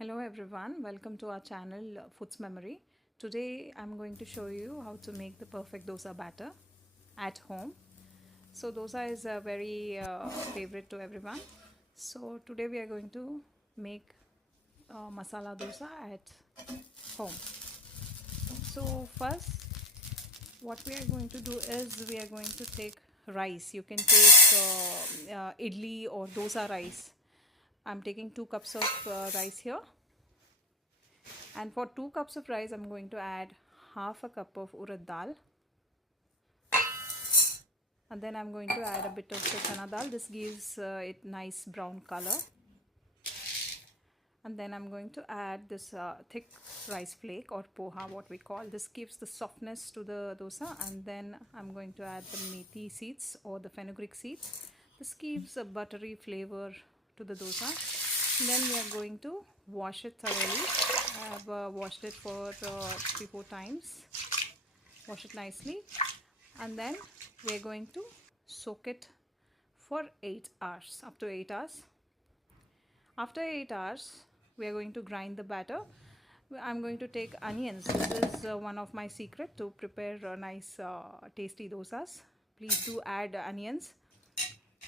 Hello everyone, welcome to our channel Foods Memory. Today I'm going to show you how to make the perfect dosa batter at home. So dosa is a very favorite to everyone. So today we are going to make masala dosa at home. So first what we are going to do is we are going to take rice. You can take idli or dosa rice. I'm taking 2 cups of rice here. And for 2 cups of rice, I'm going to add half a cup of urad dal. And then I'm going to add a bit of chana dal. This gives it nice brown color. And then I'm going to add this thick rice flake or poha, what we call. This gives the softness to the dosa. And then I'm going to add the methi seeds or the fenugreek seeds. This gives a buttery flavor to the dosa. And then we are going to wash it thoroughly. I have washed it for 3-4 times. Wash it nicely. And then we are going to soak it for 8 hours, up to 8 hours. After 8 hours, we are going to grind the batter. I'm going to take onions. This is one of my secret to prepare nice tasty dosas. Please do add onions.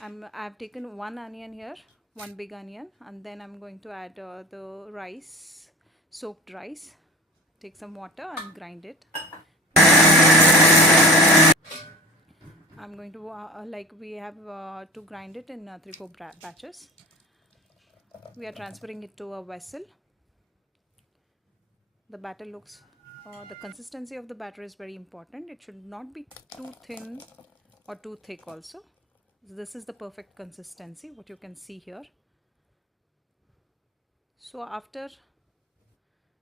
I've taken 1 onion here, 1 big onion, and then I'm going to add the rice, soaked rice. Take some water and grind it. I'm going to we have to grind it in 3-4 batches. We are transferring it to a vessel. The batter looks, the consistency of the batter is very important. It should not be too thin or too thick also. This is the perfect consistency, what you can see here. So after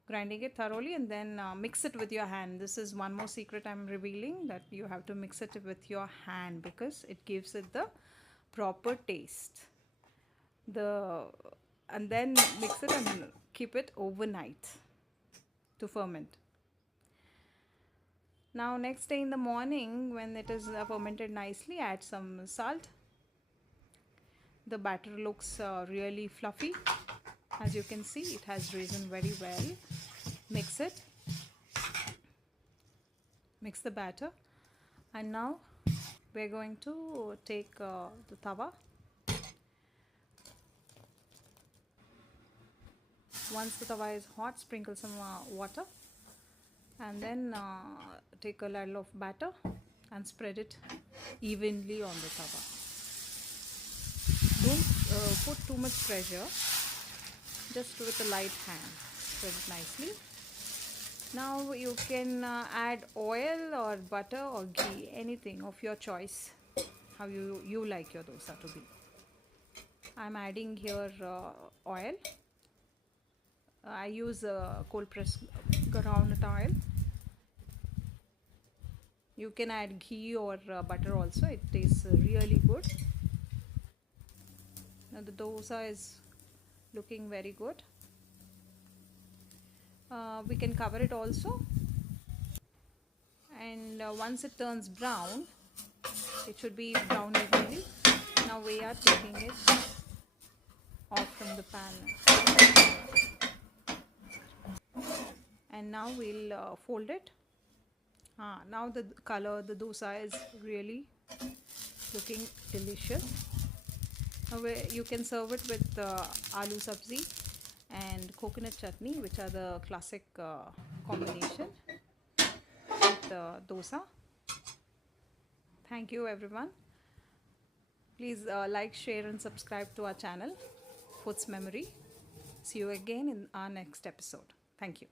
grinding it thoroughly, and then mix it with your hand. This is one more secret I'm revealing, that you have to mix it with your hand because it gives it the proper taste. And then mix it and keep it overnight to ferment. Now next day in the morning, when it is fermented nicely, add some salt. The batter looks really fluffy. As you can see, it has risen very well. Mix it. Mix the batter. And now we're going to take the tawa. Once the tawa is hot, sprinkle some water. And then take a ladle of batter and spread it evenly on the tawa. Don't put too much pressure. Just with a light hand, spread it nicely. Now you can add oil or butter or ghee, anything of your choice, how you like your dosa to be. I'm adding here oil. I use cold pressed groundnut oil. You can add ghee or butter also. It tastes really good. Now the dosa is looking very good. We can cover it also, and once it turns brown, it should be brown evenly. Now we are taking it off from the pan, and now we'll fold it. Now the color, the dosa is really looking delicious. You can serve it with aloo sabzi and coconut chutney, which are the classic combination with dosa. Thank you everyone. Please like, share and subscribe to our channel Foods Memory. See you again in our next episode. Thank you.